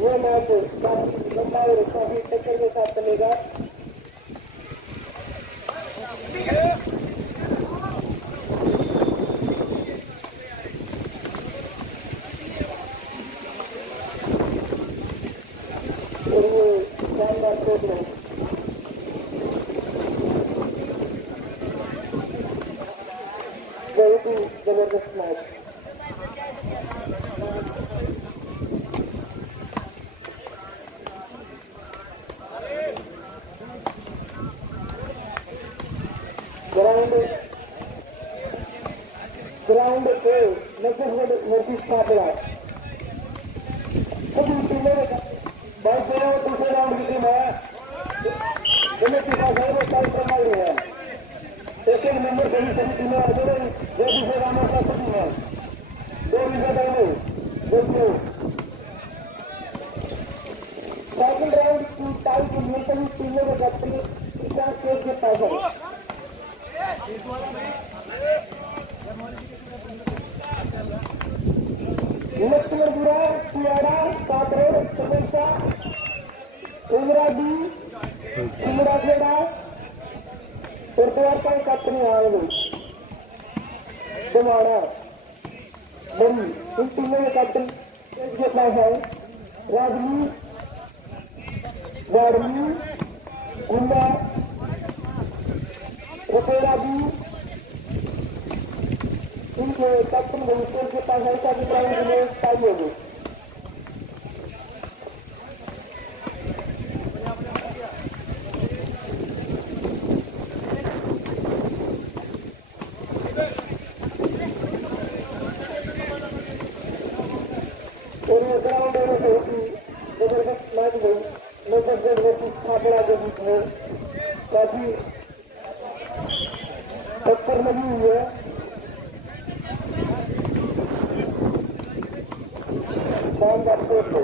ये मैच काफी लंबा और काफी टक्कर के साथ चलेगा। और ये शानदार प्रोग्राम बहुत ही जबरदस्त मैच। ग्राउंड पे लगभग नोटिस छापड़ा सभी टीमों में बहुत देर दूसरे राउंड की टीम है जिन्हें टाइम करना ही है। सेकेंड नंबर सभी टीमें आ गई जो दूसरे राउंड का सभी है 2 विकेट आए देखिए। सेकेंड राउंड की टाई के लिए सभी टीमों के कैप्टन केस के पास है। लक्ष्मणपुरा सियाड़ा कातरोड समस्या इंदिराजी सिमराखेड़ा और द्वारका कंपनी आ गई दमाड़ा बड़ी इन टीमों के कैप्टन के पास है। राजनी वाड़नी गुंडा रपेड़ा भी इनके कैप्टन भविष्य के पास ऐसा भी प्राइवेट में टाई होगी। और ये ग्राउंड होगी जबरदस्त मैच गई लगभग छापड़ा के बीच में काफी टक्कर लगी हुई है। शानदार स्कोर है।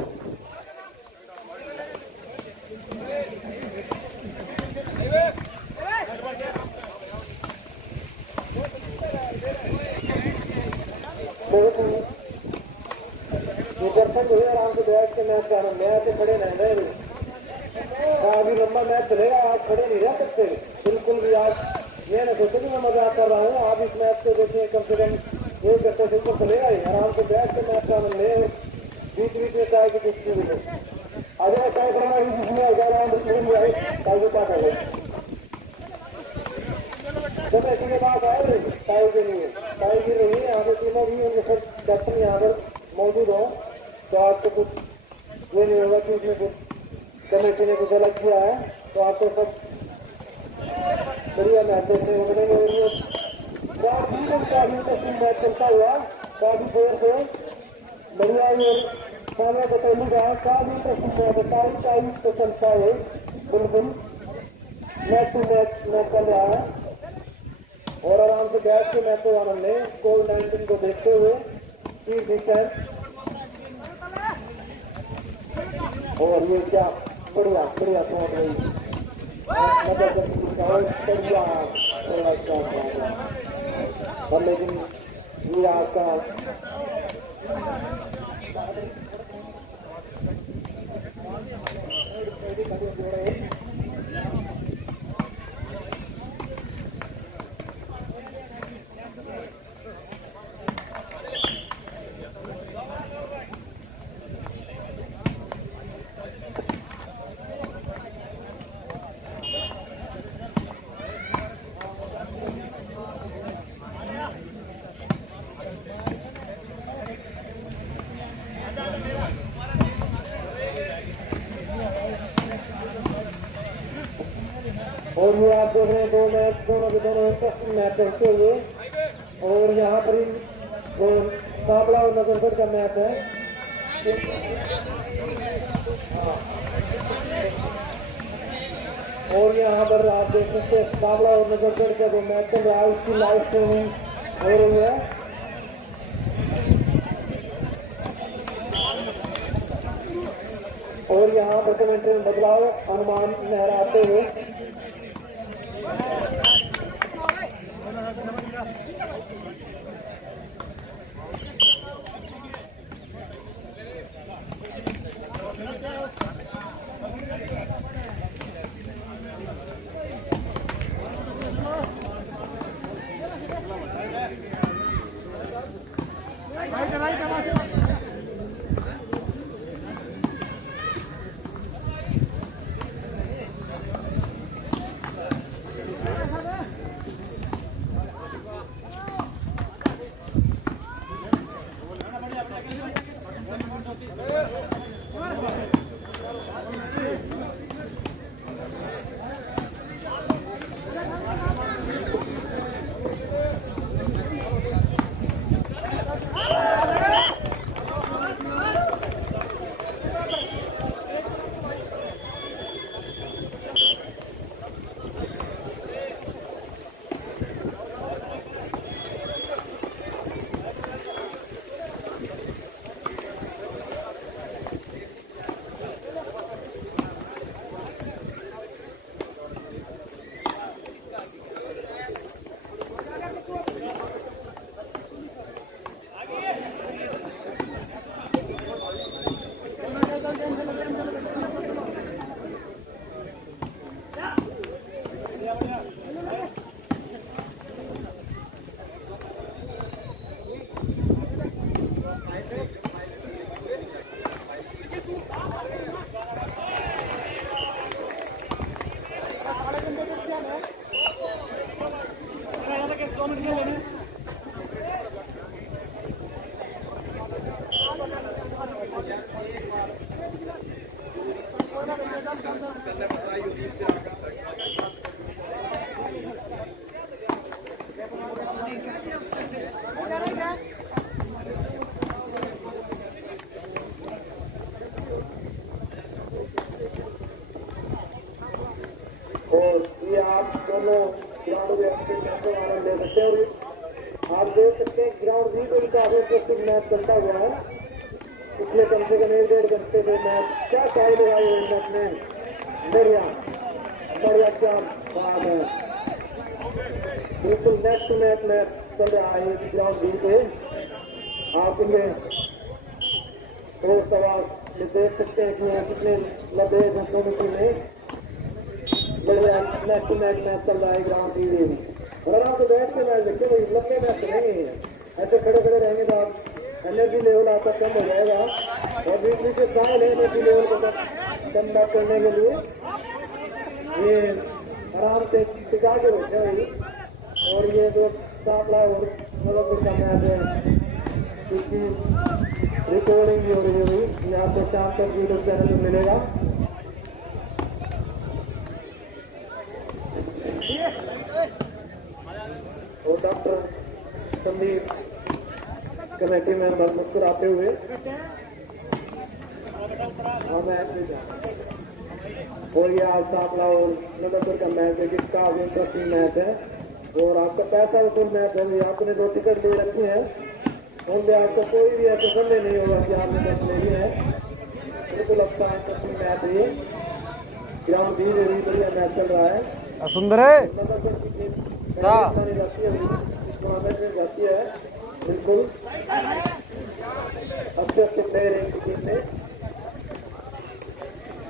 बहुत ही दर्शक हुए आराम से बैठ के मैच का मैच से खड़े नहीं रहे। अभी लंबा मैच चलेगा, आप खड़े नहीं रह सकते बिल्कुल भी। आज मैं सोचे कि मैं मजाक कर रहा हूँ, आप इस मैच को देखिए कम से कम 1 घंटे से ऊपर चलेगा ही। आराम से बैठ के मैच का ले बीच बीच में चाय की कुश्ती भी है। अगर चाय कराना ही जिसमें 11 आए चाय की बात है जब ऐसी के बात आए चाय के लिए चाय गिर रही है। यहाँ पे तीनों भी उनके सब कैप्टन यहाँ पर मौजूद हो तो आपको कुछ ये नहीं होगा कि उसमें कुछ कमेटी ने कुछ अलग किया है तो आपको सब बढ़िया मैच देखने को मिलेंगे। काफी मैच चलता हुआ काफी देर से बढ़िया सामने बतौली का काफी इंटरेस्टिंग मैच 27 तो चलता है बिल्कुल मैच टू मैच चल रहा है। और आराम से बैठ के मैच को आनंद लें कोविड-19 को देखते हुए 30 डिस्टेंस। और ये क्या बढ़िया बढ़िया पहुंच गई और लेकिन ये आपका और ये आप देख रहे हैं 2 मैच दोनों के दोनों इंटरेस्टिंग मैच चलते हुए। और यहाँ पर जो साबला और नजरगढ़ का मैच है और यहाँ पर आप देख सकते हैं साबला और नजरगढ़ का जो मैच चल रहा है उसकी लाइव स्ट्रीमिंग हो रही है। और यहाँ पर कमेंट्री में बदलाव अनुमान लहराते हुए और ये आप दोनों ग्राउंड में अपने मैचों का आनंद ले सकते हैं। और आप देख सकते हैं ग्राउंड भी कोई काफी प्रस्तुत मैच चलता हुआ है। पिछले कम से कम 1-1.5 घंटे से मैच क्या टाइम लगाए हुए मैच में बढ़िया बढ़िया क्या बात है। बिल्कुल नेक्स्ट मैच मैच चल रहा है इस ग्राउंड भी पे। आप इनमें दो सवाल देख सकते हैं कि यहाँ कितने 90 घंटों में बढ़िया नेक्स्ट मैच चल रहा है ग्राउंड टीवी में। अगर आप तो बैठ के मैच देखते भाई लंबे मैच चलेंगे, ऐसे खड़े खड़े रहेंगे तो आप एनर्जी लेवल आपका कम हो जाएगा और बीच बीच में कहाँ ले एनर्जी लेवल को कम बैक करने के लिए ये आराम से टिका के बैठे भाई। और ये जो सापला और मतलब का मैच है इसकी रिकॉर्डिंग भी हो रही है भाई, यहाँ पे शाम तक यूट्यूब चैनल में मिलेगा। और डॉक्टर संदीप कमेटी मेंबर मुस्कुराते हुए और ये आज सापला और नदरपुर का मैच है जिसका इंटरेस्टिंग मैच है और आपका पैसा वसूल मैच है। आपने 2 टिकट ले रखी है उनमें आपको कोई भी ऐसा संदेह नहीं होगा कि आपने टिकट ले लिया है। बिल्कुल अच्छा इंटरेस्टिंग मैच है ये। ग्राउंड भी बढ़िया मैच चल रहा है। सुंदर है जाती है बिल्कुल अच्छे अच्छे प्लेयर हैं टीम में,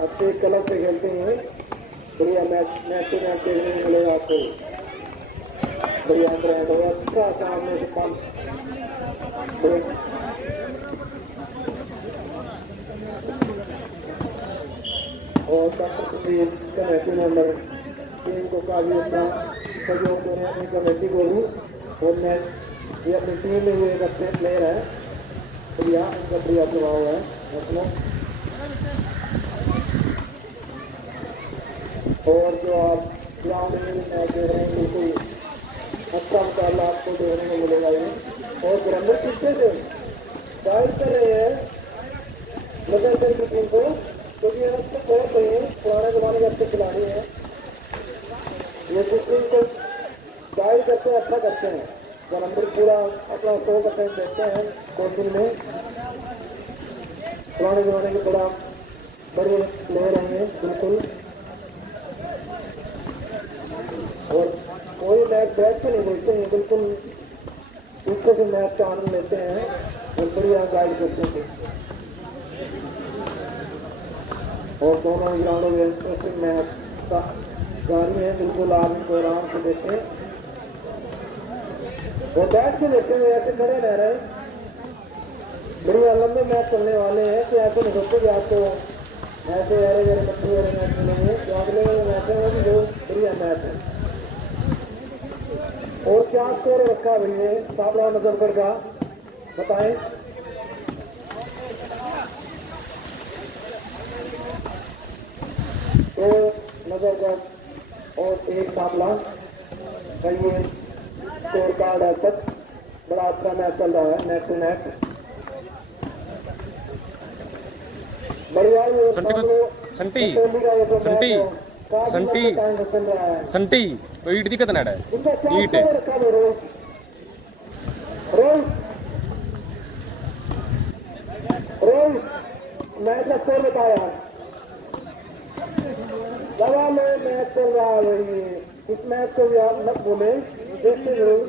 अच्छे कलर से खेलते हैं। बढ़िया मैच देखने को मिलेगा आपको। बढ़िया ब्रांड और अच्छा सामने से कम और कमेटी मेंबर टीम को काफी अच्छा सहयोग दे रहे हैं कमेटी को भी। और मैच ये अपनी टीम में भी एक अच्छे प्लेयर है तो यहाँ इनका बढ़िया प्रभाव है अपना। और जो आप ग्राउंड में मैच दे रहे हैं बिल्कुल अच्छा मुकाबला आपको देखने को मिलेगा ये। और ग्राउंड पीछे से गाइड कर रहे हैं नजर की टीम को क्योंकि ये अच्छे प्लेयर नहीं है, पुराने जमाने के अच्छे खिलाड़ी हैं। ये टीम को गाइड करते हैं, अच्छा करते हैं। जलंधर पूरा अपना 100% देते हैं कोचिंग में। पुराने जमाने के बड़ा बड़े प्लेयर हैं बिल्कुल। और कोई मैच बैठ के नहीं बोलते हैं, बिल्कुल उसको भी मैच का आनंद लेते हैं और बढ़िया गाइड करते हैं। और दोनों ग्राउंडों में इंटरेस्टिंग मैच का जारी है बिल्कुल। आप इनको आराम से देखें और बैठ के देखे हुए ऐसे खड़े रह रहे हैं। बढ़िया लंबे मैच चलने वाले हैं तो ऐसे नहीं सोचते कि आपको ऐसे अरे गरे बच्चे वाले मैच मिलेंगे। तो अगले मैच है वो भी जो बढ़िया मैच है। और क्या स्कोर रखा भाई है सापड़ा नजरगढ़ का बताएं। नजरगढ़ और एक सामला का ये स्कोर कार्ड है तक। बड़ा अच्छा मैच चल रहा है, नेट टू नेट। संटी संटी संटी ईट दिक्कत ना है ईट मैच का स्कोर बताया, लगा लो मैच चल रहा है। इस मैच को भी आप मत भूले, देखते जरूर,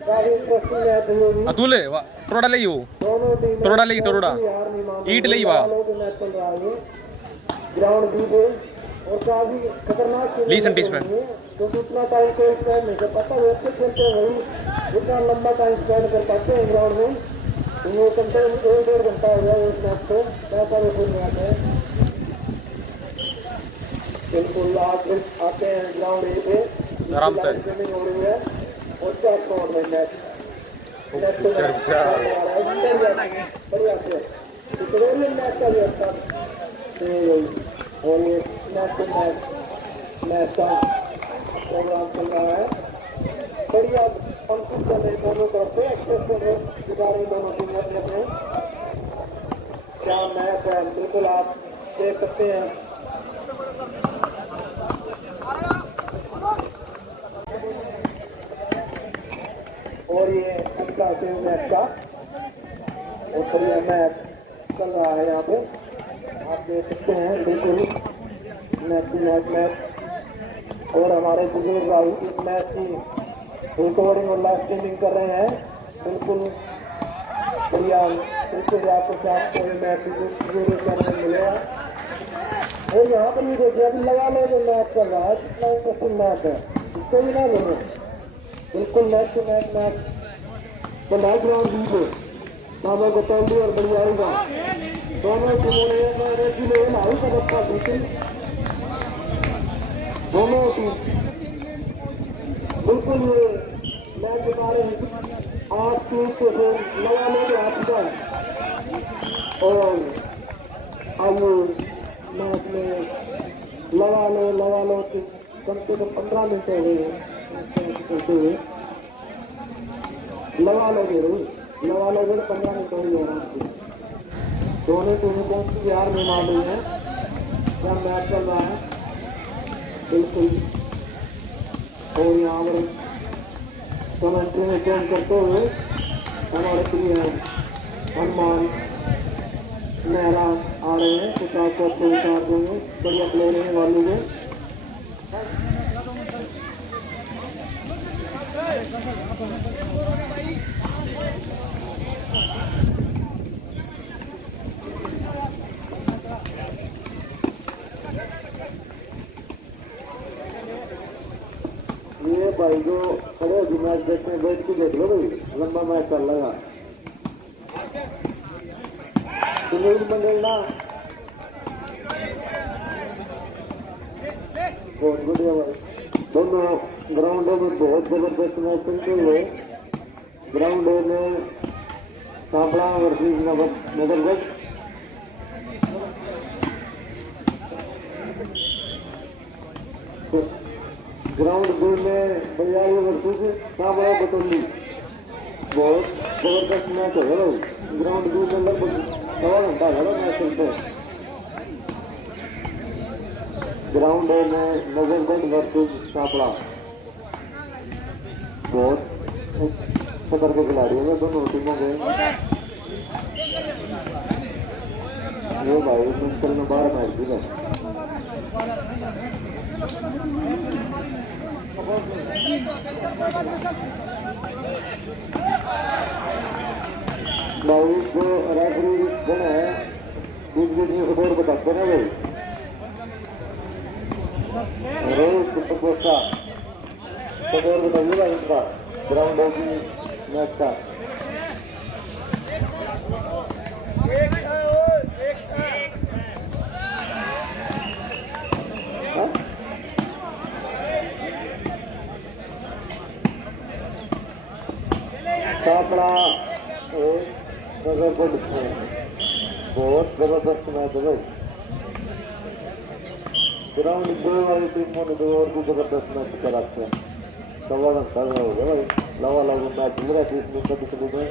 काफी इंटरेस्टिंग मैच होगी। अतुल टोड़ा ले दोनों टीम टोड़ा ले टोड़ा ईट ले वा मैच चल रहा है ग्राउंड बी पे, और काफी खतरनाक ली सेंटीस में, क्योंकि उतना टाइम कोई स्पेंड नहीं कर पाता। वो अच्छे खेलते हैं, वही उतना लंबा टाइम स्पेंड कर पाते हैं ग्राउंड में। ये कम से कम 1-1.5 घंटा हो गया उस मैच को, पैसा भी फुल मैच है। बिल्कुल आते हैं ग्राउंड ए पे, आराम से स्विमिंग हो रही है और क्या स्कोर में मैच बढ़िया से इकोनॉमिक मैच का भी अच्छा और ये मैच का प्रोग्राम चल रहा है। बढ़िया पंक्ति चल रही दोनों तरफ से, एक्सप्रेस दिखा रही दोनों टीमें अपने। क्या मैच है, बिल्कुल आप देख सकते हैं। और ये अच्छा मैच का और बढ़िया मैच चल रहा है यहाँ पे, आप देख सकते हैं। बिल्कुल मैच और हमारे बुजुर्ग भाई इस मैच की रिकॉर्डिंग और लाइव स्ट्रीमिंग कर रहे हैं। बिल्कुल बढ़िया, बिल्कुल आपको साथ मैच करने मिलेगा। और यहाँ पर भी देखिए, अभी लगा लो जो मैच चल रहा है, कितना इंटरेस्टिंग मैच है, इसको भी ना बोलो। बिल्कुल मैच टू मैच तो मैच ग्राउंड बी पे बाबा गोपाली और बलियाई का दोनों टीमों ने मारू का बच्चा बिल्कुल दोनों टीम बिल्कुल ये मैच के बारे में 8 टीम को लगा लो तो आपका। और आइए मैच में लगा लो कम से कम 15 मिनट हो गए चलते हुए। लगा लो जरूर, लगा लो जरूर, 15 मिनट हो गए आराम से। दोनों टीमें कौन सी यार नहीं मान रही है, क्या मैच चल रहा है बिल्कुल। और यहाँ पर कमेंट्री में चेंज करते हुए हमारे प्रिय हनुमान मेहरा आ रहे हैं, कुछ आपको अच्छे विचार देंगे, बढ़िया प्लेयर है वालू में। ये भाई जो खड़े होगी मैच देखने, बैठ के देख लो भाई, लंबा मैच चल रहा है। सुनील मंडेला बहुत बढ़िया भाई, दोनों ग्राउंडों में बहुत जबरदस्त मैच चलते हुए। ग्राउंड में सापड़ा वर्सेस नजरगढ़, ग्राउंड बी में बलियाई वर्सेस सापड़ा बतौली, बहुत जबरदस्त मैच हो गया। ग्राउंड बी में लगभग 1.25 घंटा लगा मैच चलते हैं। ग्राउंड ए में नजरगढ़ वर्सेस सापड़ा, बहुत खतर के खिलाड़ी हैं दोनों टीमों के। ये भाई मिंटल में 12 मैच भी है। भाई जो रेफरी बने हैं बीच बीच में स्कोर बताते हैं भाई, रोज कुत्ता स्कोर बताइए भाई इनका ग्राउंड होगी मैच का। सापड़ा बहुत जबरदस्त मैच है भाई। ग्राउंड दो वाली टीमों ने दो और भी जबरदस्त मैच कराते हैं। सवा घंटा हो गया भाई, लवा लगू मैच चल रहा है 30 मिनट पिछले में।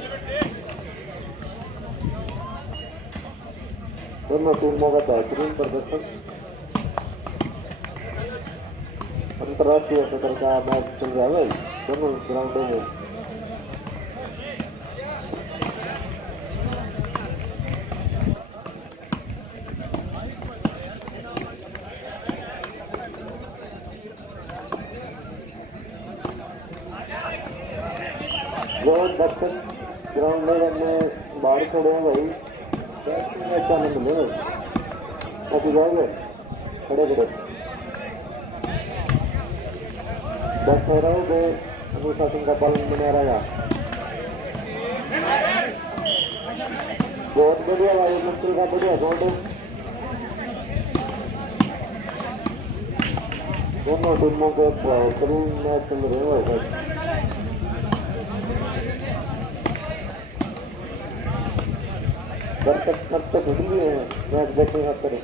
दोनों टीमों का बेहतरीन प्रदर्शन। अंतर्राष्ट्रीय स्तर का मैच चल रहा है भाई दोनों ग्राउंडों में। बहुत दक्षिण ग्राउंड लेवल में बाहर खड़े हैं भाई, मैच आनंद ले अभी जाएंगे खड़े खड़े बस हो रहा है अनुशासन का पालन बना रहेगा। बहुत बढ़िया भाई, मुश्किल का बढ़िया दोनों टीमों के बेहतरीन मैच चल रहे हैं भाई। दर्शक सब तक हुई है मैच देखने खातर,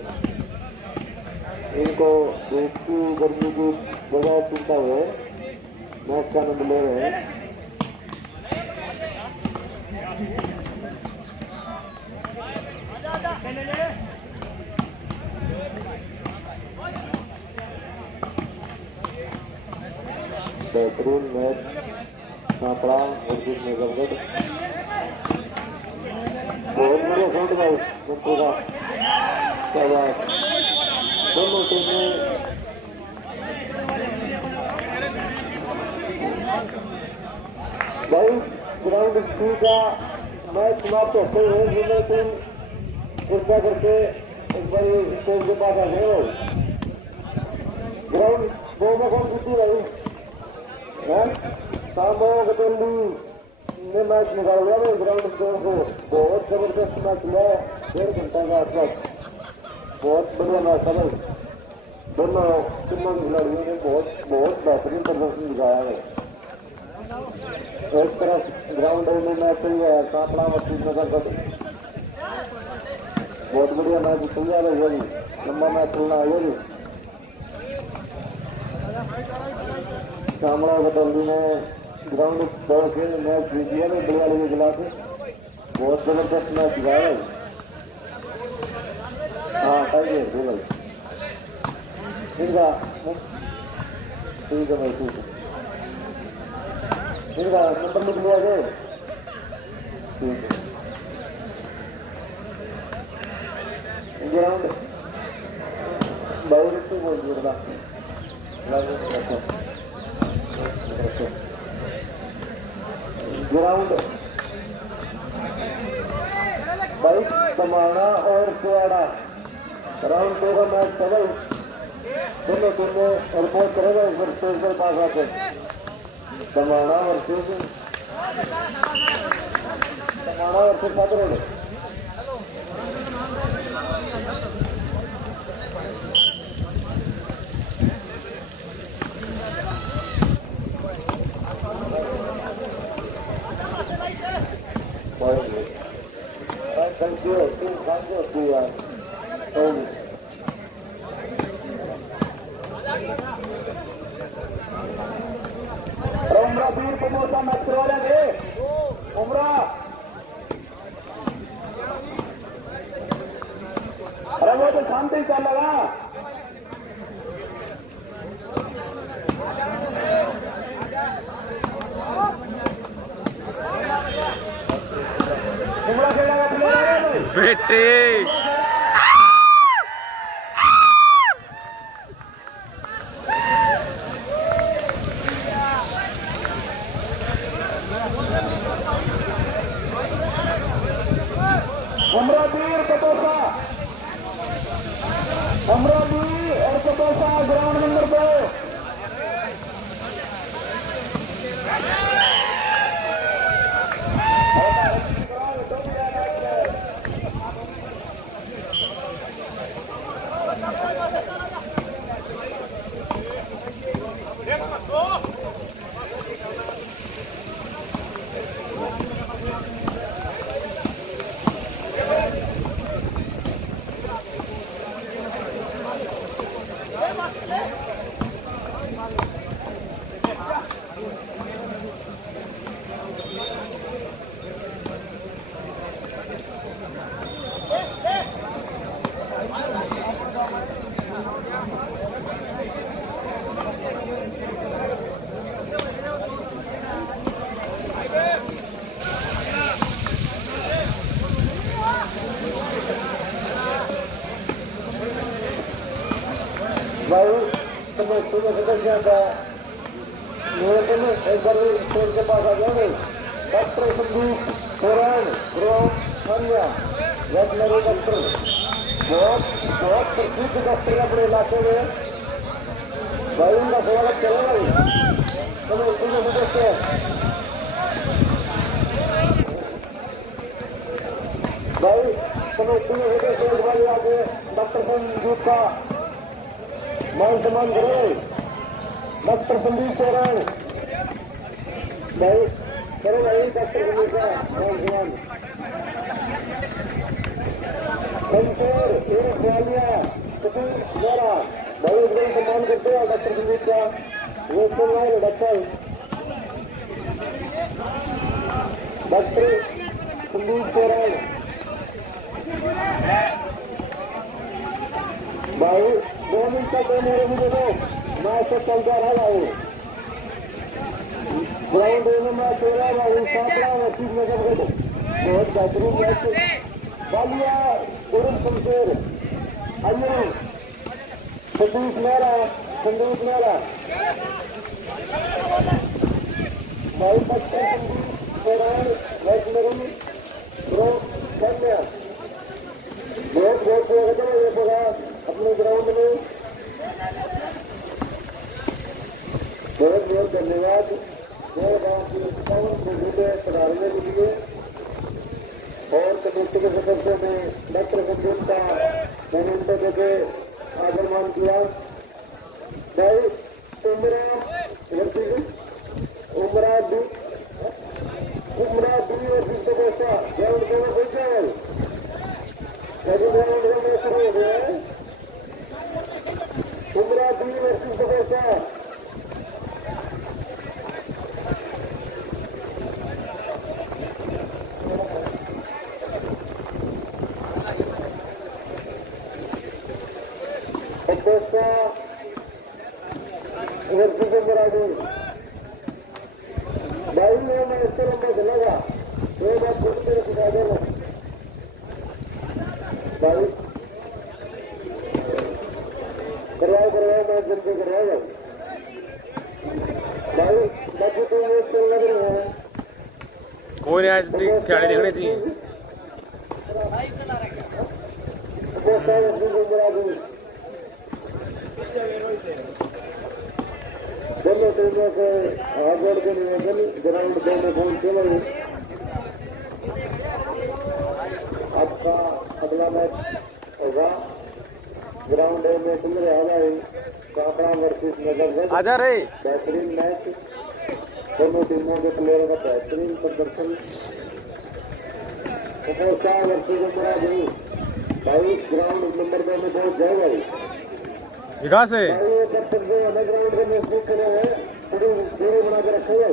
इनको धूप की गर्मी की बजाय चिंता हुए मैच का आनंद ले रहे हैं। बेहतरीन मैच छापड़ा और नजरगढ़, बहुत बढ़िया शॉट भाई मंत्री का, क्या बात। दोनों टीमें भाई ग्राउंड सी का मैच समाप्त होते हुए दोनों टीम कृपया करके एक बार स्टेज के पास आ गए। ग्राउंड दो में कौन जीती भाई सामोगली ने मैच निकाल दिया भाई ग्राउंड दो को। बहुत जबरदस्त मैच हुआ है 1.5 घंटा का आसपास, बहुत बढ़िया मैच था भाई। दोनों टीमों के खिलाड़ियों ने बहुत बेहतरीन प्रदर्शन दिखाया है। एक तरफ ग्राउंड में मैच चल रहा है कापड़ा वर्सेस नजरगढ़, बहुत बढ़िया मैच चल रहा है ये भी, लंबा मैच चलना है ये भी। शामड़ा बटोली ने ग्राउंड दौड़ के मैच जीत दिया है बलियाली के खिलाफ, बहुत जबरदस्त मैच दिखाया है। हाँ टाइगर भाई इनका ठीक है भाई, ठीक है इनका नंबर लिख लिया गया, ठीक है। ग्राउंड भाई रिट्टू बोल दिया ग्राउंड भाई समाना और सुवाड़ा राउंड 2 का मैच था भाई। दोनों टीमें रिपोर्ट करेगा इस बार स्टेज पर पास आकर समाना वर्सेस सातरोड। Thank you. उमरा बीर प्रमोशन मैच करवा लेंगे उमरा। अरे वो तो शांति चल लगा उमरा खेलेगा बेटे। अमरावीर कटोसा, अमरावीर और कटोसा ग्राउंड नंबर 2। कमेटी के सदस्य का निवेदन एक बार स्टेज के पास आ जाओगे। डॉक्टर संदीप सोरेन ग्रोमन्या वेटनरी डॉक्टर बहुत प्रसिद्ध डॉक्टर अपने इलाके में भाई उनका स्वागत करेगा। कमेटी के सदस्य भाई कमेटी में सदस्य भाई आगे डॉक्टर संदीप का मान सम्मान करें। डॉक्टर संदीप सोरेन भाई करो भाई डॉक्टर संदीप का मान सम्मान। कंपेर एक ग्वालिया कभी मेरा भाई एकदम सम्मान करते हैं डॉक्टर संदीप का। वो सुन रहे हैं डॉक्टर संदीप सोरेन भाई 2 मिनट तक मेरे मुझे दो मैं तो चलता रहा भाई। ग्राउंड में मैं चला भाई सापड़ा चीज में कर बहुत बेहतरीन मैच बालिया गुरु शमशेर अय्यर संदीप मेहरा भाई डॉक्टर संदीप सोरेन वेटनरी ग्रोमन्या बहुत स्वागत है ये पूरा अपने ग्राउंड में। बहुत धन्यवाद मेरे गाँव के जुटे खिलाड़ियों के लिए और कमेटी के सदस्यों ने डॉक्टर संदीप का मोमेंटो देके आगमन किया। भाई उमरा दी और जिसको पैसा ग्राउंड में पहुंचा है ग्राउंड में शुरू हो गया है। उमरा दी और जिसको पैसा भाई मैं इससे लंबा चलेगा 2 बार खुद मेरे सिखा देना भाई करवाओ मैं जल्दी करवाओ भाई बाकी तो ये चल लग रहे हैं कोई नहीं आज खिलाड़ी देखने चाहिए। दोनों टीमों से आगे के निवेदन ग्राउंड में पहुंचे भाई। आपका अगला मैच होगा ग्राउंड में चल रहा भाई काकड़ा वर्सेस नगरगढ़। आजा रे बेहतरीन मैच दोनों टीमों के प्लेयरों का बेहतरीन प्रदर्शन वर्सेस भाई ग्राउंड नंबर 2 में पहुंच जाए भाई। विकास है ग्राउंड के नजदीक खड़े हैं दूरी बना के रखे हुए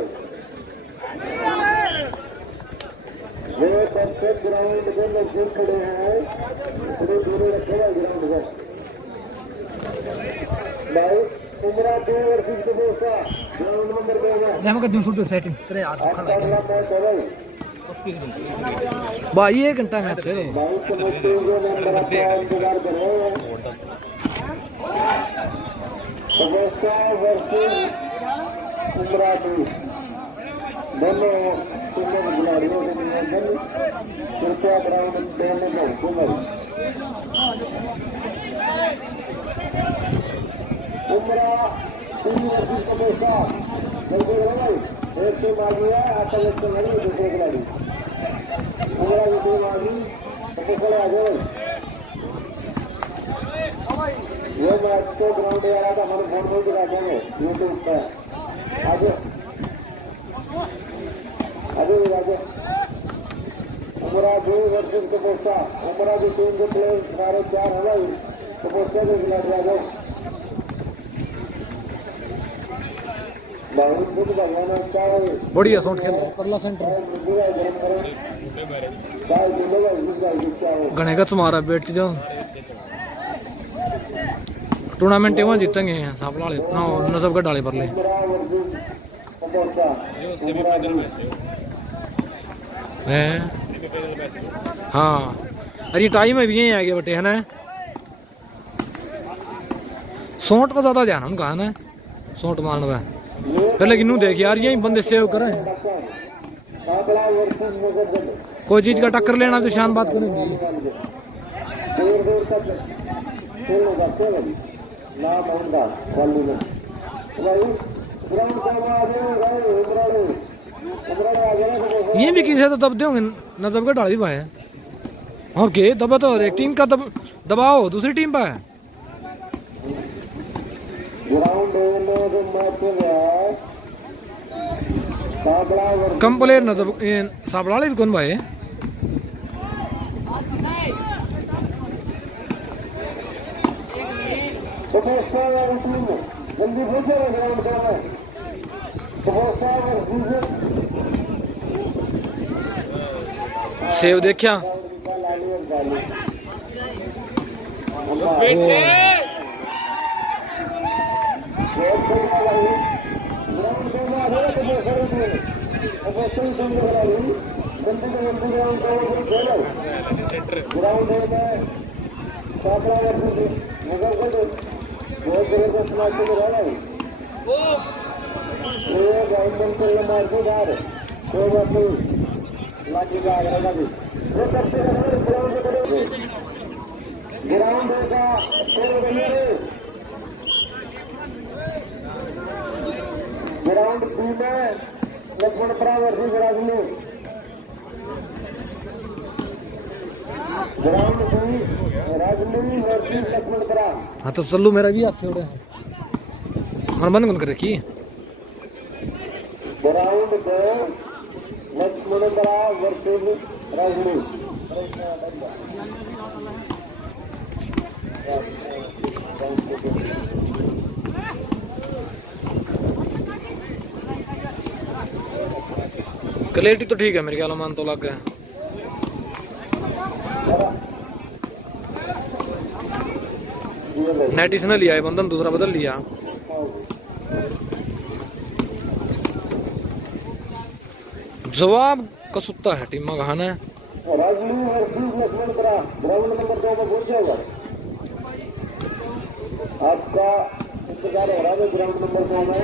ये परफेक्ट ग्राउंड के नजदीक खड़े हैं थोड़ी दूरी रखे हुए ग्राउंड में भाई। उमरा 2 और 3 के दोस्ता ग्राउंड नंबर 2 में मैं कर दूं थोड़ी सेटिंग तेरे यार अगला मैच है भाई भाई 1 घंटा मैच है भाई कमेटी के मेंबर आपका इंतजार कर रहे हैं। सदस्य वर्सेस उमरा 2 दोनों टीमों के खिलाड़ियों के निवेदन कृपया ग्राउंड में पहुंचे भाई। उमरा 3 वर्सेस सदस्य जल्दी हो भाई एक टीम आ गई है आता व्यक्ति नहीं दूसरे खिलाड़ी उमरा की टीम आ गई सदस्य आ जाओ। ये मैच तो ग्राउंड आ रहा था हमारे फोन में दिखा देंगे यूट्यूब पर आगे उमरा 2 वर्सेस कपोस्ता उमरा की टीम के प्लेयर सारे 4 है भाई कपोस्ता के खिलाड़ी आ जाओ। बहुत खुद भगवान क्या है बढ़िया शॉट खेल परला सेंटर चाय क्या हो गणे का तुम्हारा बेटी जो टूर्नामेंट वहाँ जीतेंगे सापला वाले ना नसब का डाले पर ले हाँ अरे टाइम है भी यहीं आ गया बटे है ना सोट पर ज्यादा ध्यान हम कहा ना सोट मारने में पहले किन्नू देख यार यही बंदे सेव करें सापड़ा वर्सेस नजरगढ़ कोई चीज का टक्कर लेना तो शान बात करेंगे दूर दूर तक खेलने का केवल नाम होगा वाली में वही ग्राउंड का आगे गए उमराड़े आ गए तो ये भी किसी तो दब होंगे नजरगढ़ डाल भी पाए और के दबा तो एक टीम का दबाओ दूसरी टीम पर है ग्राउंड में जो मैच चल रहा है सापड़ा वर्सेस कम प्लेयर नजर साबड़ा वाले भी कौन भाई जल्दी पूछेगा ग्राउंड का है सेव देखा ग्राउंड में सापड़ा नजरगढ़ बहुत जबरदस्त मैच चल रहा है मार्को बाहर कोई बात नहीं लाठी का आगरा भी वो करते रहे ग्राउंड का ग्राउंड बी में Laxmanpura versus Rajni ground B Rajni versus Laxmanpura हाँ तो चलो मेरा भी हाथ थोड़े मन बंद कौन कर रखी ग्राउंड दो लक्ष्मणपुरा वर्सेस राजनी क्लैरिटी तो ठीक है मेरे ख्याल मान तो लग गया नेट इसने लिया है बंदन दूसरा बदल लिया जवाब का सुत्ता है टीम में कहाना है राजनी वर्सेस लक्ष्मणपुरा ग्राउंड नंबर 2 में पहुंच जाएगा आपका इंतजार हो रहा है ग्राउंड नंबर 2 में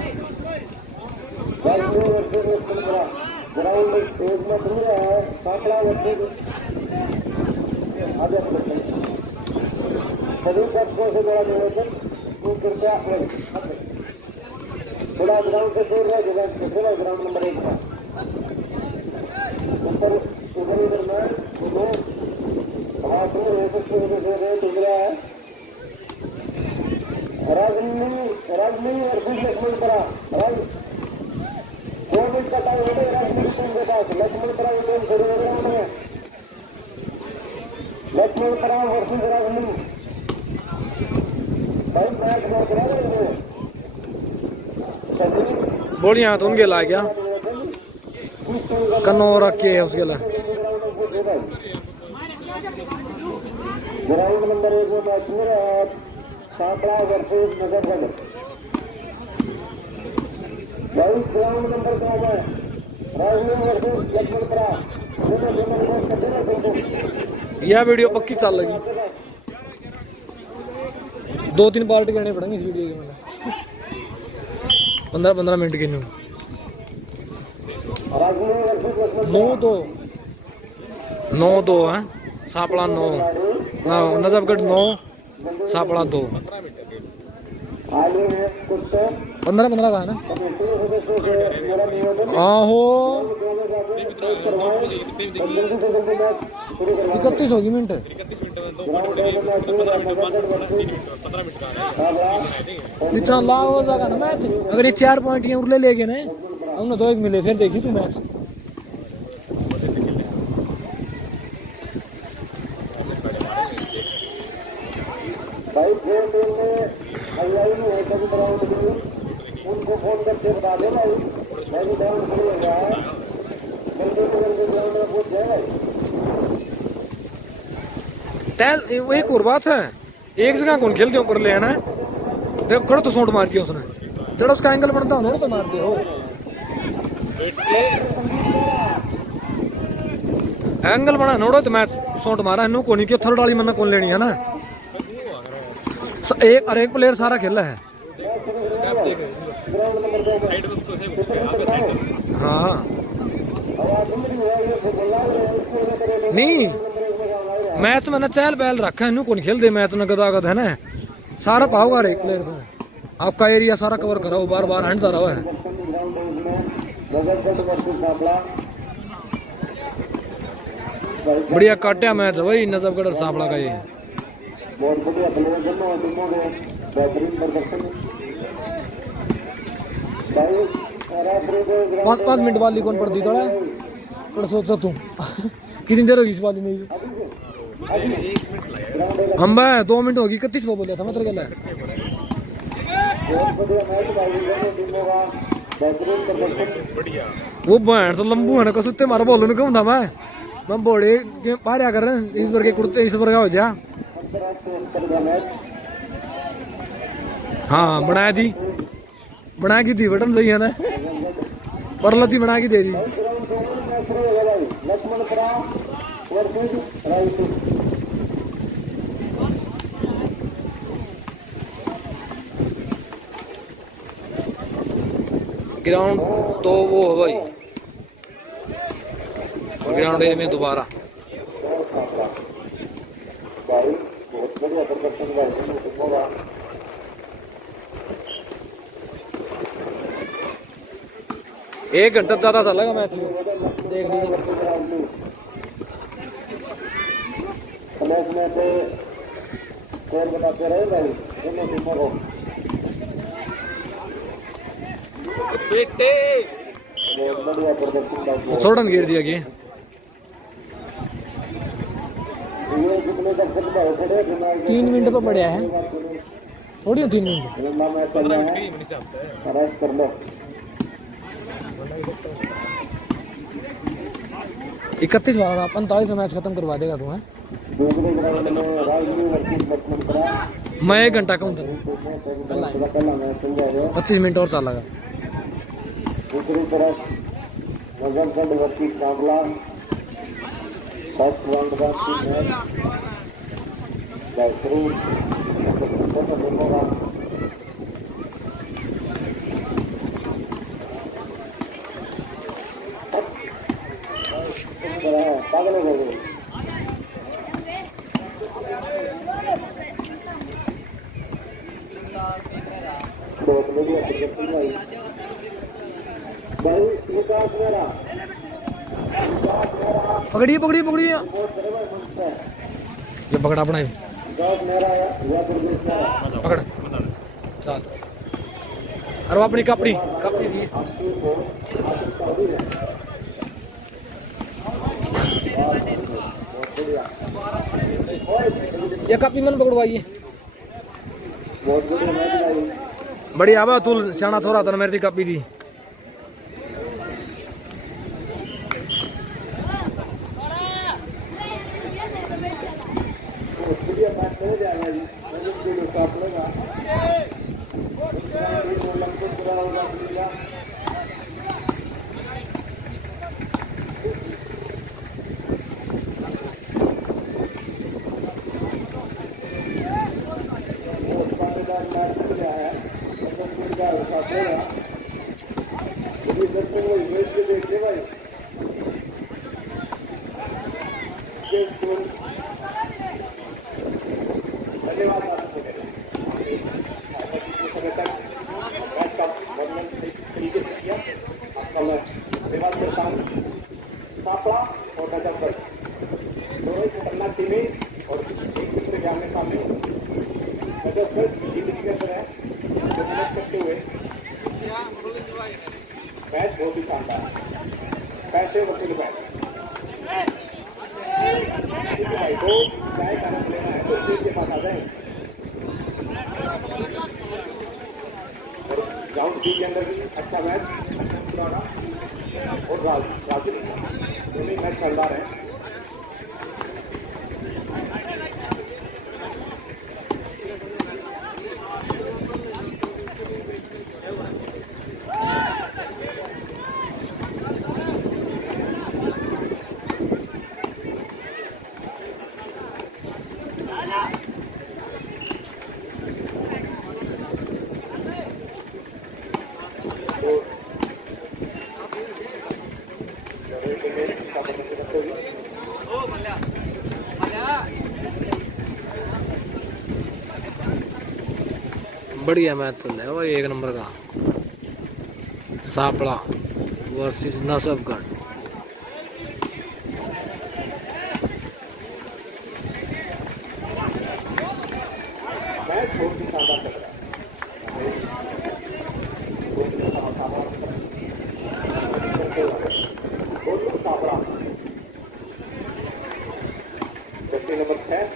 राजनी वर्सेस लक्ष्मणपुरा ग्राउंड 1 में चल रहा है सापड़ा वर्सेस आगे सभी पक्षों से बड़ा निवेदन तो कृपया थोड़ा ग्राउंड से दूर रहे जगह ग्राउंड नंबर 1 का ऊपर उधर में हाथ में दिख रहा है राजनी वर्सेस लक्ष्मणपुरा दो मिनट का टाइम हो गया राजनी टीम के पास लक्ष्मणपुरा की टीम शुरू हो ग्राउंड में लक्ष्मणपुरा वर्सेस राजनी भाई मैच बहुत करा रहे बढ़िया तो उनके ला गया कन्नो रखे है उसके लिए ग्राउंड नंबर 1 में मैच में सापड़ा वर्सेस नजरगढ़ भाई ग्राउंड नंबर 2 में राजनी वर्सेस लक्ष्मणपुरा यह वीडियो पक्की चल लगी 2-3 पार्ट करने पड़ेंगे इस वीडियो के मैंने 15-15 मिनट के 9-2 है सापड़ा 9 नजफगढ़ 9 सापड़ा 2 15-15 का है ना आहो 31 होगी मिनट इतना लाभ हो जाएगा ना मैच अगर ये 4 पॉइंट ये उरले ले गए ना हमने तो एक मिले फिर देखी तू मैच भाई फोन में हल्लाई नहीं है कभी ग्राउंड में उनको फोन करके बता दे भाई मैं भी ग्राउंड खड़ी हो गया है जल्दी से जल्दी ग्राउंड में पहुंच जाए टैल वो एक और बात है एक जगह कौन खेलते ऊपर ले आना देख करो तो सोट मार दिया उसने जरा उसका एंगल बनता हो ना तो मार दे हो एंगल बना नोड़ो तो मैच सोट मारा नु कोनी के थर्ड वाली मन्ना कौन लेनी है ना एक और एक प्लेयर सारा खेला है। हाँ नहीं मैच में ना चहल पहल रखा है कौन खेल दे मैच न गदागद है ना सारा पाओगा एक प्लेयर तो आपका एरिया सारा कवर कराओ बार बार हटता रहा है। बढ़िया काटिया मैच है भाई नजफगढ़ और सापड़ा का ये। बहुत बढ़िया प्लेयर दोनों टीमों के बेहतरीन प्रदर्शन। 5-5 मिनट वाली कौन पड़ दी थोड़ा पर सोचा तू कितनी देर होगी इस वाली नहीं हम 2 मिनट होगी 31 पे बोला था मतलब गला वो बहन तो लंबू है ना कसुत्ते मारा बोलो ना कहूँ मैं बोड़े पार कर इस वर्ग के कुर्ते इस वर्ग हो जा। हाँ बना की थी बटन सही है ना परलती बना की दे दी। ग्राउंड तो वो है भाई ग्राउंड ए में दोबारा बहुत बढ़िया प्रदर्शन होगा। एक घंटा ज्यादा चलेगा मैच देख लीजिए। बताते रहे भाई दोनों टीमों को बहुत बढ़िया प्रदर्शन। छोड़न गिर दिया कि ये कितने तक चल रहा है 3 मिनट पे पड़ा है थोड़ी 3 मिनट 15 कर लो 31 वाला 45 में मैच खत्म करवा देगा तू है। दूसरे ग्राउंड में राजनीति वर्किंग बैट्समैन करा मैं 1 घंटा काउंट पहला मैच चल जाएगा। 25 मिनट और चलेगा। दूसरी तरफ नजफगढ़ वर्की काबला फर्स्ट राउंड का मैच बेहतरीन होगा। पागल हो गए बहुत बढ़िया भाई विकास मेरा पकड़िए ये पकड़ा अपना विकास मेरा या पकड़ साथ और वो अपनी कपड़ी दी ये कपड़ी मन पकड़वाइए बहुत बढ़िया बढ़िया आवा तू सियाना थोड़ा था मेरी दी कपड़ी दी मैच बहुत ही शानदार पैसे वसूल बैठ भाई तो चाहे कारण लेना है तो स्टेज के पास आ जाए। ग्राउंड बी के अंदर भी अच्छा मैच और राजू दोनों मैच शानदार है। बढ़िया मैच चल रहा है भाई, एक नंबर का। सापड़ा वर्सेस नसबगढ़। मैच बहुत ही शानदार चल रहा है। सापड़ा जर्सी नंबर 6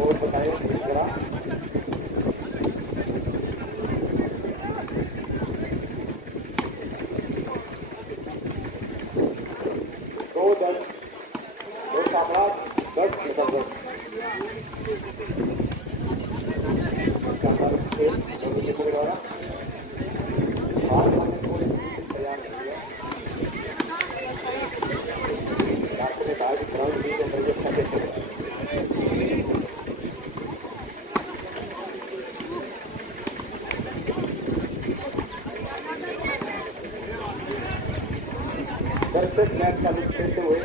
और बताइए जरा। दो दस दो सापड़ा 10 नंबर दर्शक मैच का लुत्फ लेते हुए,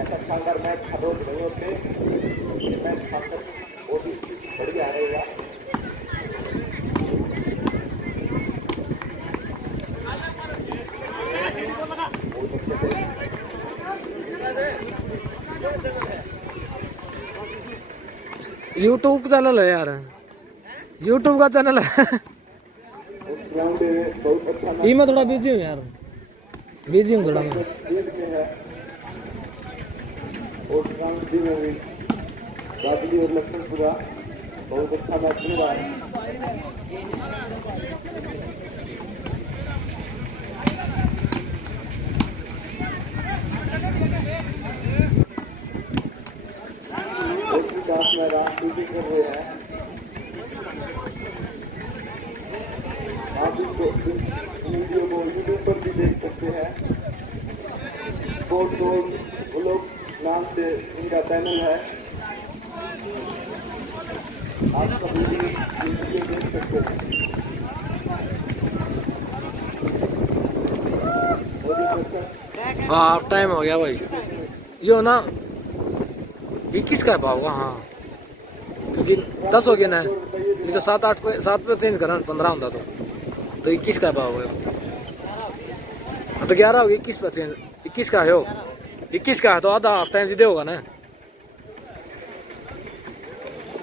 ऐसा शानदार मैच हर रोज नहीं होते। ये मैच खासकर बहुत ही बढ़िया रहेगा। यूट्यूब चैनल है यार, यूट्यूब का चैनल है। ग्राउंड बहुत अच्छा ये मैं थोड़ा बिजी हूँ यार, बिजी हूँ थोड़ा मैं। फील्ड में है और ग्राउंड डी में भी गाजली और लखनपुरा बहुत अच्छा मैच चल रहा है। दास मैदान शूटिंग कर रहे हैं। आप इसको वीडियो को यूट्यूब पर भी देख सकते हैं। स्पोर्ट गोल व्लॉग नाम से इनका चैनल है। आप सभी भी वीडियो देख सकते हैं। हाफ टाइम हो गया भाई, यो ना 21 का भाव होगा। हाँ क्योंकि 10 हो गया ना, नहीं तो 7 पे चेंज करा 15 होता तो 21 का भाव होगा। तो 11 हो गया, 21 पे चेंज 21 का है हो, 21 का है तो आधा हाफ टाइम सीधे होगा ना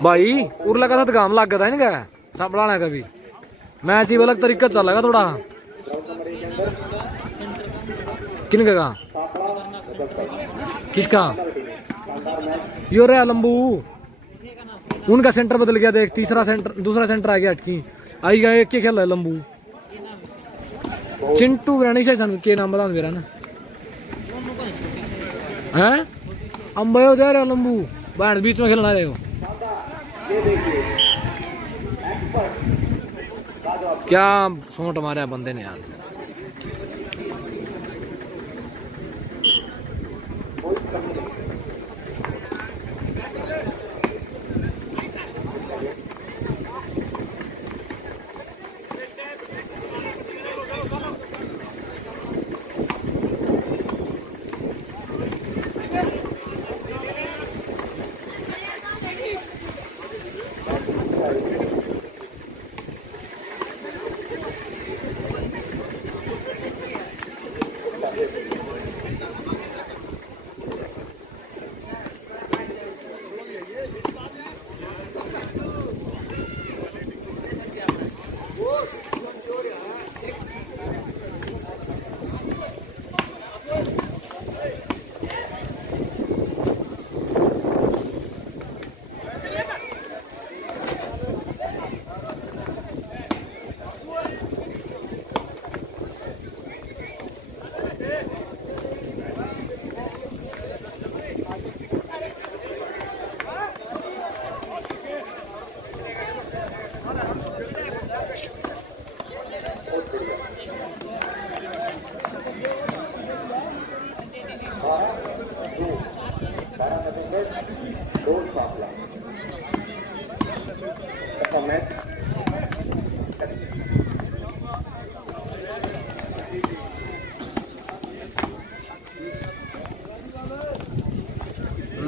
भाई। उर्ला का साथ काम लग गया था इनका सापड़ा का भी मैच ही अलग तरीका चल लगा थोड़ा। किनका का किसका यो रे लंबू, उनका सेंटर बदल गया देख, तीसरा सेंटर दूसरा सेंटर आ गया अटकी आई गया। एक के खेल रहा है लंबू, चिंटू रानी से के नाम बता मेरा ना है। अम्बयो दे रहे लंबू बैंड बीच में खेलना रहे हो क्या सोट मारा बंदे ने यार।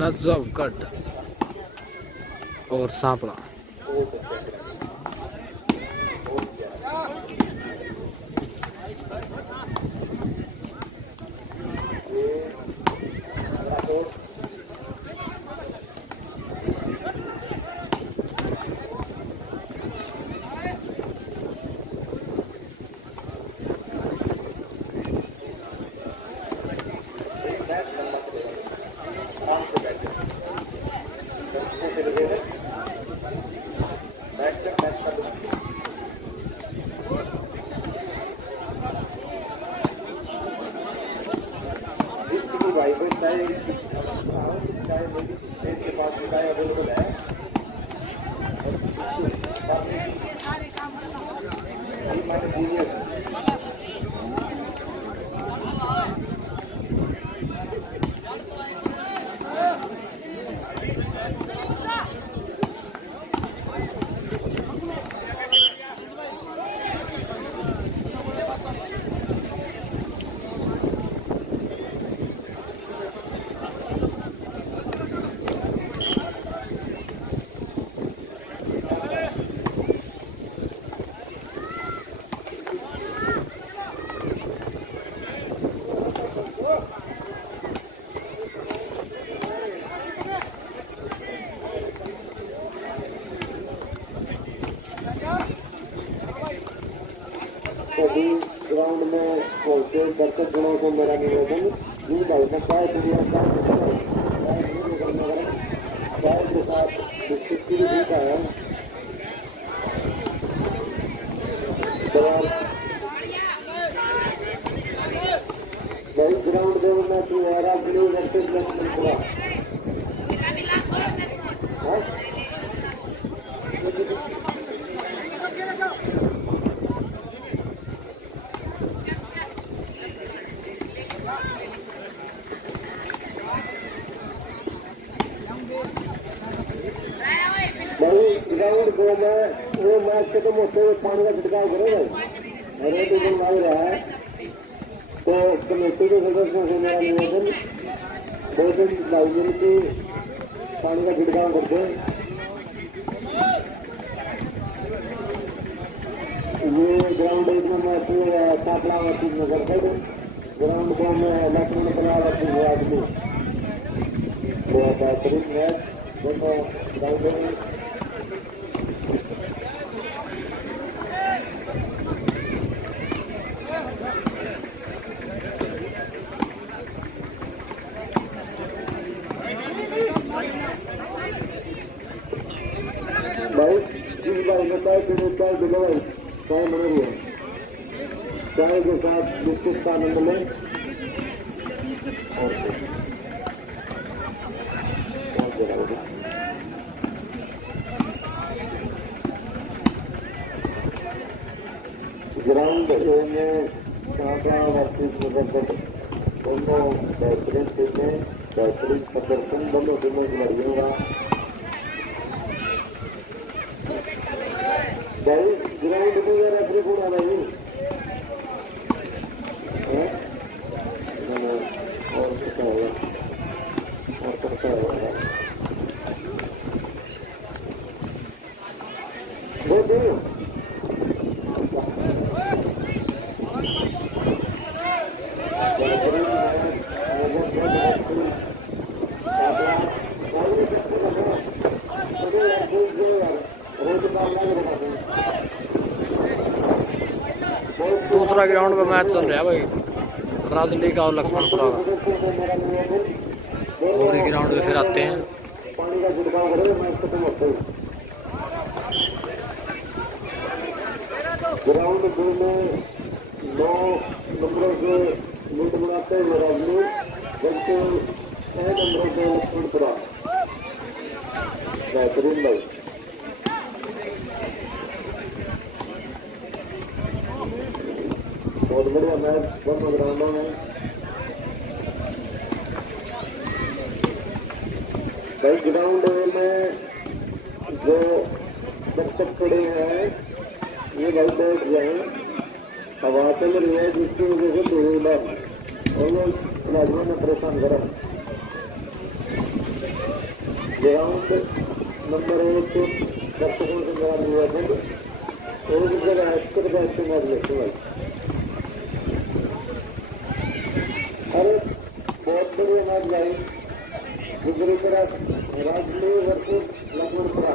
नजफगढ़ और सांपला। भाई कोई चाय चाय स्टेज के पास चाय अवेलेबल है। सभी ग्राउंड में पहुंचे दर्शक जनों को मेरा निवेदन, जी भाई मैं चाय के साथ बिस्किट की भी का है। भाई ग्राउंड में मैं तुम्हारा ब्लू ग्राउंड को मैं वो मैच खत्म होते हुए पानी का छिड़काव करेगा मेरे टीम मांग रहा है। तो कमेटी के सदस्यों से मेरा निवेदन, दो दिन भाई मिलकर पानी का छिड़काव करते हैं। ये ग्राउंड एक नंबर सापला चीज में करते थे। ग्राउंड को मैं लक्ष्मण में बना रखी हुआ आदमी बहुत बेहतरीन मैच दोनों ग्राउंड में। भाई इस बार बताए कि चाय दिलो भाई, चाय बन रही है, चाय के साथ बिस्किट का आनंद लें। ग्राउंड में शाखा वर्सेस मुजफ्फर दोनों बेहतरीन टीमें, बेहतरीन प्रदर्शन दोनों टीमों की लड़ियों का। भाई ग्राउंड में ये रेफरी कौन है भाई? और क्या होगा और क्या होगा वो दो दूसरा ग्राउंड में मैच चल रहा है भाई, राजली का और लक्ष्मणपुरा का। और ही ग्राउंड में फिर आते हैं। पानी का छिड़काव करें, मैच खत्म होते ही ग्राउंड में 9 नंबरों के लीड बनाते हैं राजली, जबकि 6 नंबरों के लक्ष्मणपुरा। बेहतरीन भाई बहुत बढ़िया मैच दोनों ग्राउंडों में। भाई ग्राउंड में जो दर्शक खड़े हैं ये भाई बैठ जाए, हवा चल रही है जिसकी वजह से धूल और वो खिलाड़ियों ने परेशान करा। ग्राउंड नंबर 1 दर्शकों से मेरा निवेदन एक जगह एक्सपर्ट का इस्तेमाल लेते हैं। अरे बहुत बढ़िया मैच आई दूसरी तरफ राजली वर्सेस लखनपुरा।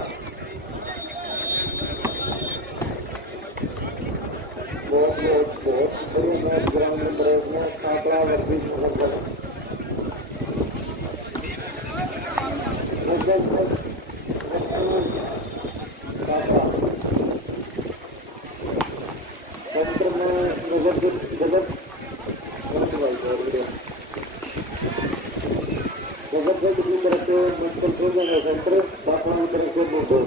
बहुत बढ़िया मैच ग्राउंड नंबर 1 में छात्रा वर्सेस मुहम्मद। सेंटर में जगत की तरफ से मुश्किल प्रोग्राम है सेंटर पापा की तरफ से बोल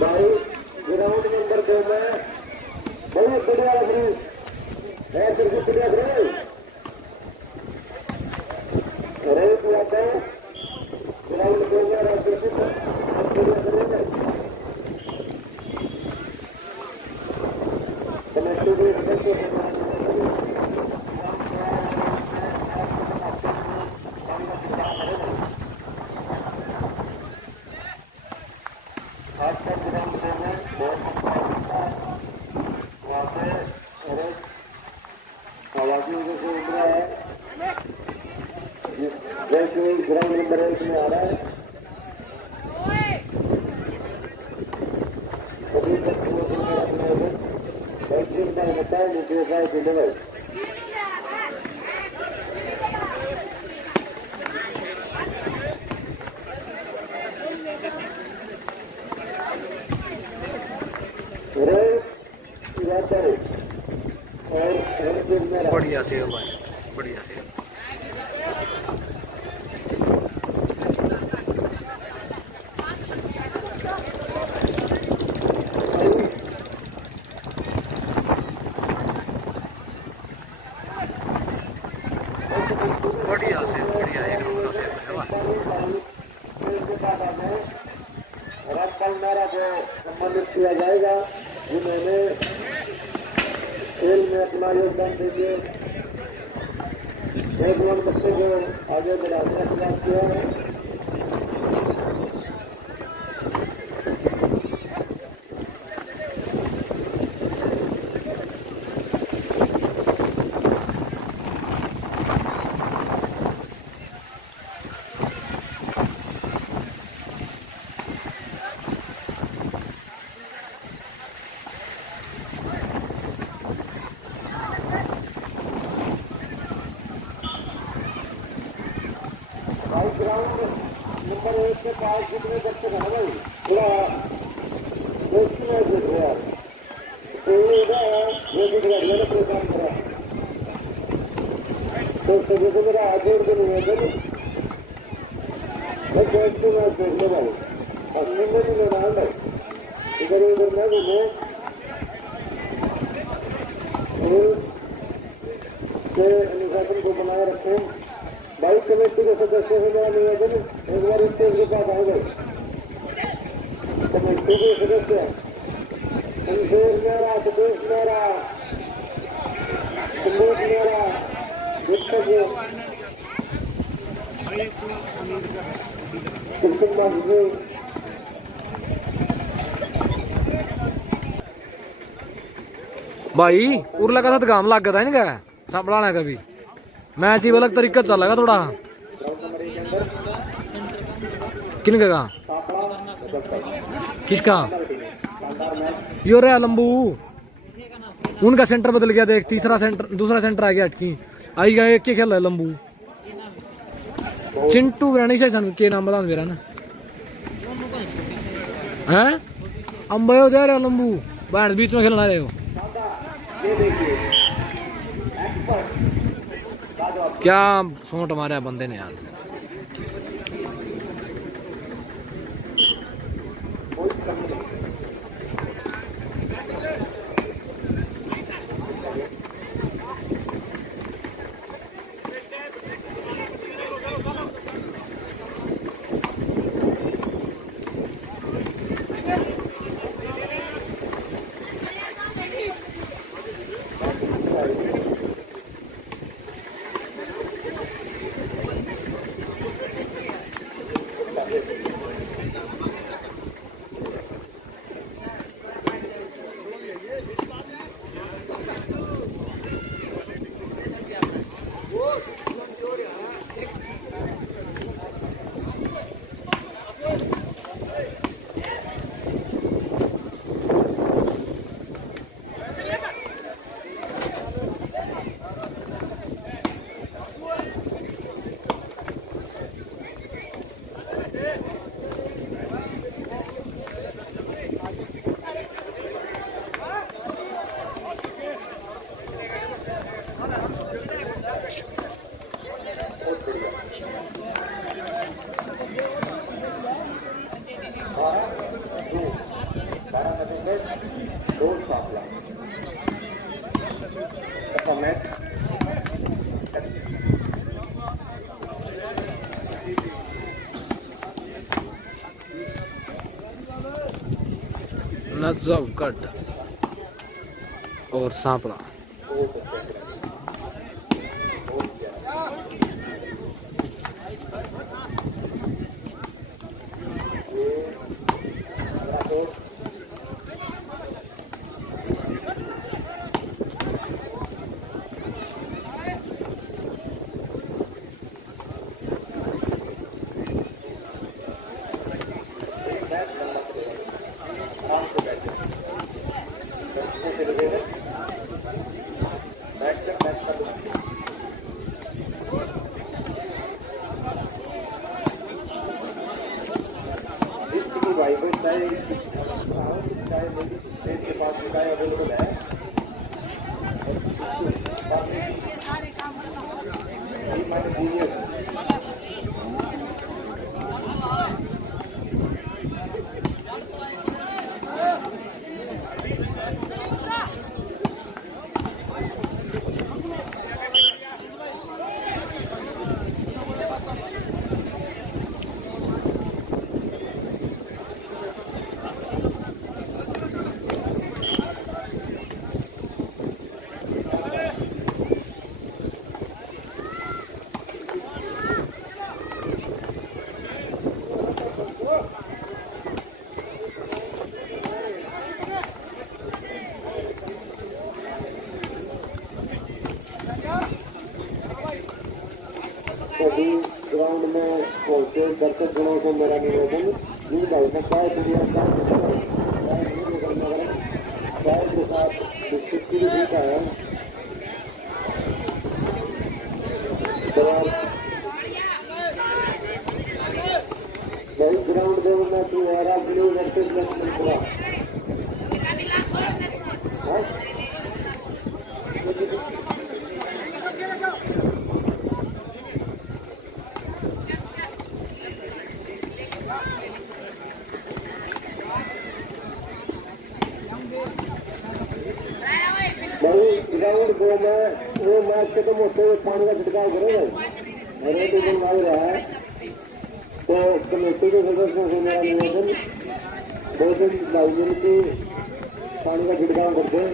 भाई ग्राउंड नंबर 2 में बहुत बढ़िया है सिर्फ बढ़िया रेत लाता है ग्राउंड 2 में जैसे ग्राउंड नंबर 1 में आ रहा है सभी बच्चों को अपने बताए नीचे जाए डिलीवर बढ़िया से भाई बढ़िया से बढ़िया से बढ़िया एक नंबर से राजपाल को सम्मानित किया जाएगा जिन्होंने खेल में अपना योगदान देके एक बच्चे को आगे बढ़ाने का प्रयास किया है। भाई ग्राउंड नंबर 1 के पास जितने बच्चे हैं भाई थोड़ा दोस्ती में जुड़ रहा है तो ये दिख रहा है अपने काम करा तो सभी को मेरा आगे भी नहीं है मैं दोस्ती में जोड़ लो भाई और मुंबई में लेना है भाई इधर उधर मैं घूमो के अनुशासन को बनाए रखें। भाई कमेटी के सदस्य से मेरा निवेदन एक बार स्टेज के पास आ गए कमेटी के सदस्य शमशेर मेरा सतीश मेरा संदीप मेरा दीपक जी भाई उर्ला का साथ काम लग गया था इनका सापड़ाने का भी मैच ही अलग तरीका चलेगा थोड़ा किनका का किसका यो रे लंबू उनका सेंटर बदल गया देख तीसरा सेंटर दूसरा सेंटर आ गया अटकी आई गया एक ही खेल है लंबू चिंटू वेणी से के नाम बता मेरा ना हैं अंबयो दे रहे लंबू बाहर बीच में खेलना रहे हो क्या सोट मारा बंदे ने यार मिनट 2 सापला मैच नजफगढ़ और सांपला। सभी ग्राउंड में पहुंचे दर्शकों को मेरा निवेदन जी भाई का चाय दुनिया चाय के साथ बिस्किट की भी का है भाई ग्राउंड में मैं तुम्हारा ब्लू वर्सेस पूरा ग्राउंड को मैं वो मैच खत्म होते हुए पानी का छिड़काव करेगा रेड टीम मांग रहा है तो कमेटी के सदस्यों से मेरा निवेदन 2 दिन भाई मिलकर पानी का छिड़काव करते हैं।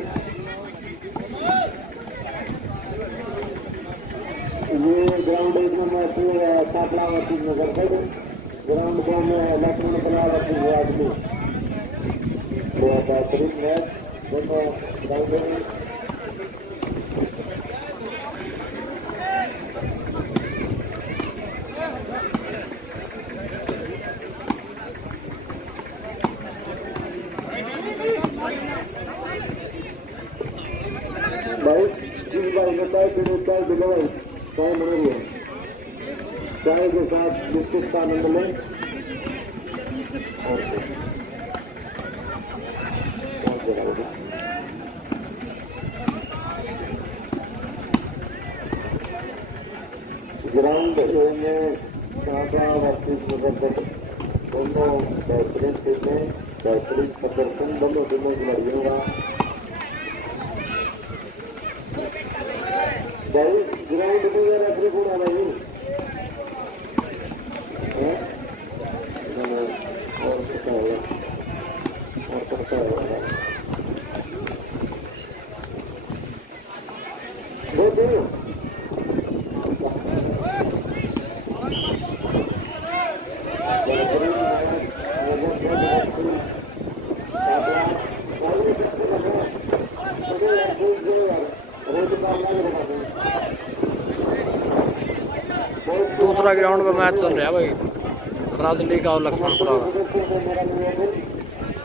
ये ग्राउंड एक नंबर सापला नगर पर ग्राउंड को मैं लखनऊ कला आदमी बहुत बेहतरीन मैच दोनों ग्राउंड भाई इस बार बताए तो चाय दिलवाई चाय बना रही है चाय के साथ बिस्किट का आनंद लें ग्राउंड में शाखा वर्सेस नगर दोनों बेहतरीन टीमें बेहतरीन प्रदर्शन दोनों टीमों की लड़ियों का भाई ग्राउंड में रेफरी कौन आ भाई और क्या होगा और क्या होगा वो देखो दूसरा ग्राउंड में मैच चल रहा है भाई राजली का और लक्ष्मणपुरा का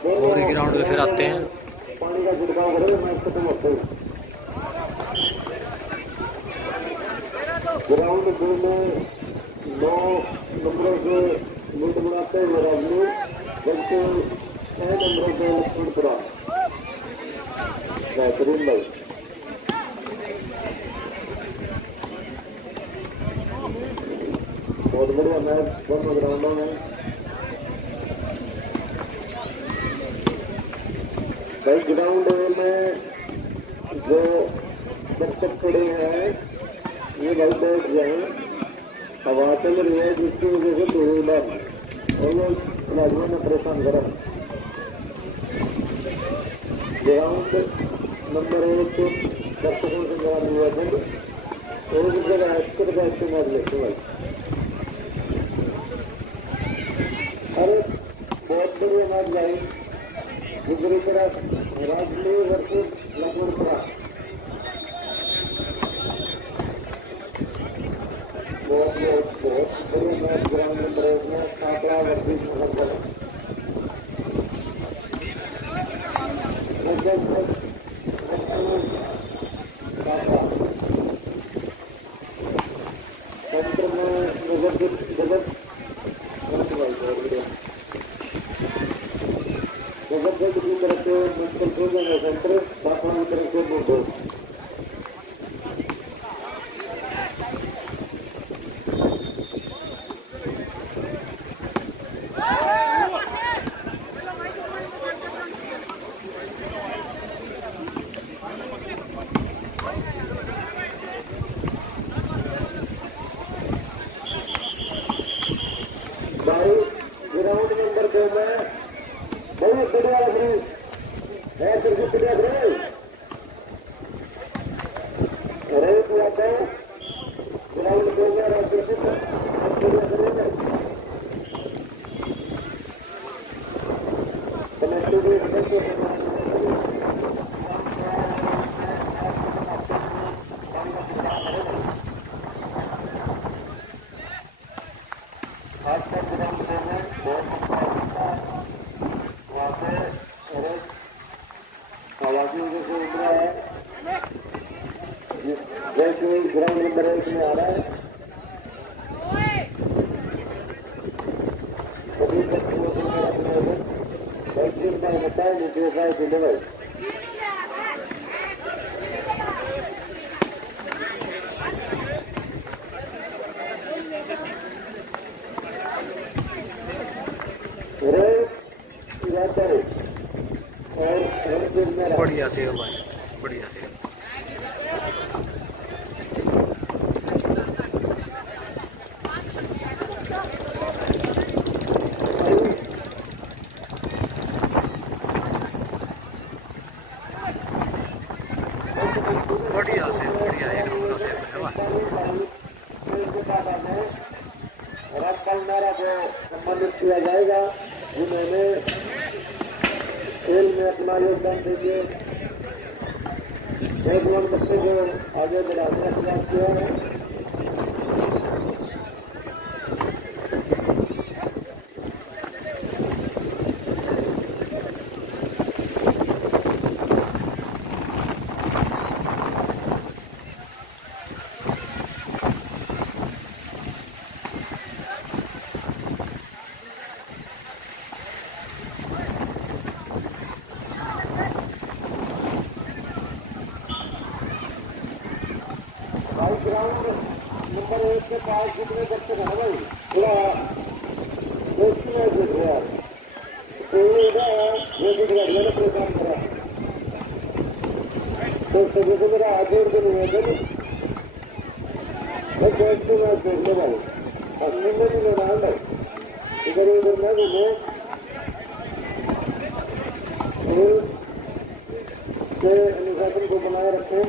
और ग्राउंड में फिर आते हैं पानी का छिड़काव करेगा मैच खत्म होते हैं ग्राउंड 2 में 9 नंबरों से लीड बनाते हुए राजली जबकि 6 नंबरों से लक्ष्मणपुरा बेहतरीन भाई बहुत बढ़िया मैच दोनों ग्राउंडों में भाई ग्राउंड में जो दर्शक खड़े हैं ये भाई बैठ जाए, हवा चल रही है जिसकी वजह से टू व्हीलर और वो खिलाड़ियों में परेशान करा। ग्राउंड नंबर 1 दर्शकों से मेरा निवेदन एक जगह एक्टर का इस्तेमाल लेते भाई। अरे बहुत बढ़िया मैच भाई, दूसरी तरफ राजली वर्सेस लखनपुरा, बहुत बढ़िया मैच ग्राउंड नंबर 1 में कांकड़ा वर्सेस मुजफ्फरपुर। सेंटर में जगत की तरफ से मुश्किल प्रोजन है, सेंटर बापा की तरफ से मुझे भाई ग्राउंड नंबर 2 में बहुत बढ़िया लग रही है, क्रिकेट बढ़िया रही ग्राउंड 2 में राज्य से बढ़िया करेंगे कनेक्टिविटी जैसे ग्राउंड नंबर 1 में आ रहा है अभी तक बताए नीचे भाई। बढ़िया से भाई, बढ़िया से बढ़िया एक नंबर से राजपाल नारा को सम्मानित किया जाएगा जिन्होंने खेल में अपना योगदान देके नौजवान बच्चे को आगे बढ़ाने का प्रयास किया है। भाई ग्राउंड नंबर 1 के पास जितने बच्चे हैं भाई थोड़ा दोस्ती में देख रहे हैं तो ये खिलाड़ियों ने परेशान करा, तो सभी को मेरा आगे उनके निवेदन मैं दोस्ती मैच देख लो भाई, हमने में भी लेना है भाई, इधर उधर में घूमे के अनुशासन को बनाए रखें।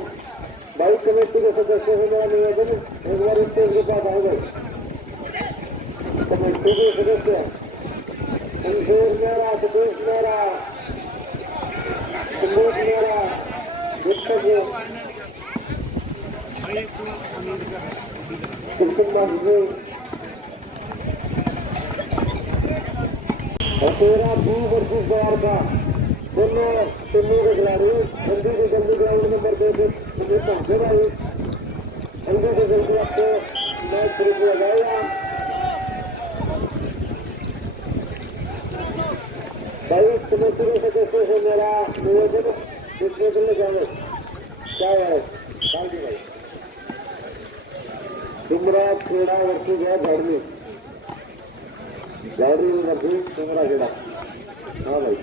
भाई कमेटी के सदस्य से मेरा निवेदन एक बार स्टेज के पास आ गए, कमेटी के सदस्य शमशेर मेहरा, सतीश मेहरा, संदीप मेहरा, दीपक और 13 वर्सेस द्वारका दोनों टीमों के खिलाड़ी जल्दी से जल्दी ग्राउंड नंबर 2 से पहुंचे भाई, जल्दी से जल्दी आपको मैच शुरू किया जाएगा। भाई कमेटी के सदस्यों से मेरा निवेदन दूसरे दिन जाए क्या है भाई डुमरा खेड़ा वर्सेस है झाड़वी वर्सेस डुमरा खेड़ा। हाँ भाई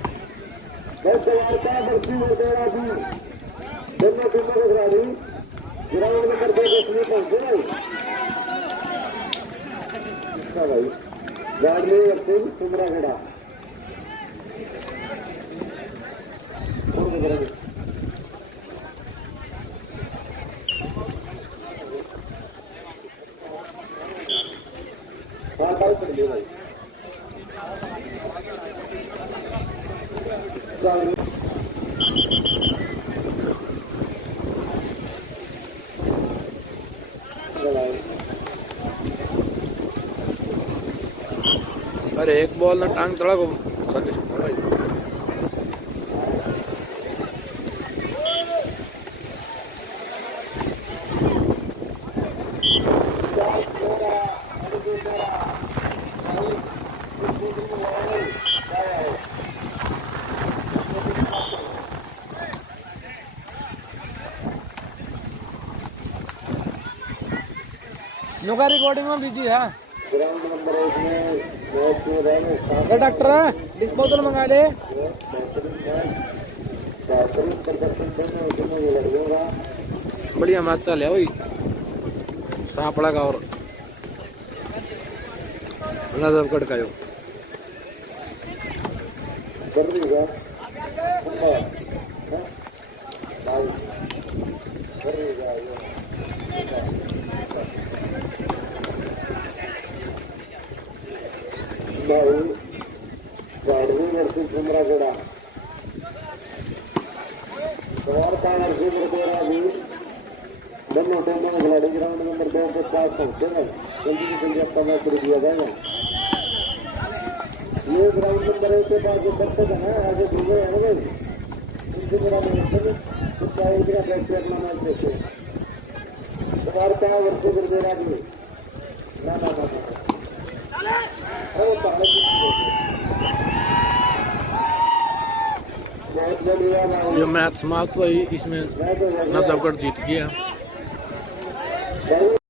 द्वारका बर्फी वगैरह भी दोनों टीमों के खिलाड़ी ग्राउंड नंबर 2 देखने पहुंचे। भाई गाड़ी सिंह सुमरागढ़ अरे एक बॉल ना टांग तड़ा को सर्विस भाई नुका रिकॉर्डिंग में बिजी है। ग्राउंड नंबर 1 में मैच में रहने डॉक्टर डिस्पोजल मंगा ले। बढ़िया मैच चल है वही सापड़ा का और नजफगढ़ का जो सुमरागढ़ द्वारका नरसिंह वगैरह भी दोनों टीमों के खिलाड़ी ग्राउंड नंबर 2 के पास पहुंचे हैं। जल्दी से जल्दी अपना मैच शुरू किया जाएगा। ये ग्राउंड नंबर 1 के पास जो बच्चे हैं आगे दूसरे हैं भाई इनसे मेरा मैच कुछ आएगा बैठे अपना मैच देखते हैं। द्वारका नरसिंह वगैरह भी ना ये मैच समाप्त हुई, इसमें नजफगढ़ जीत गया।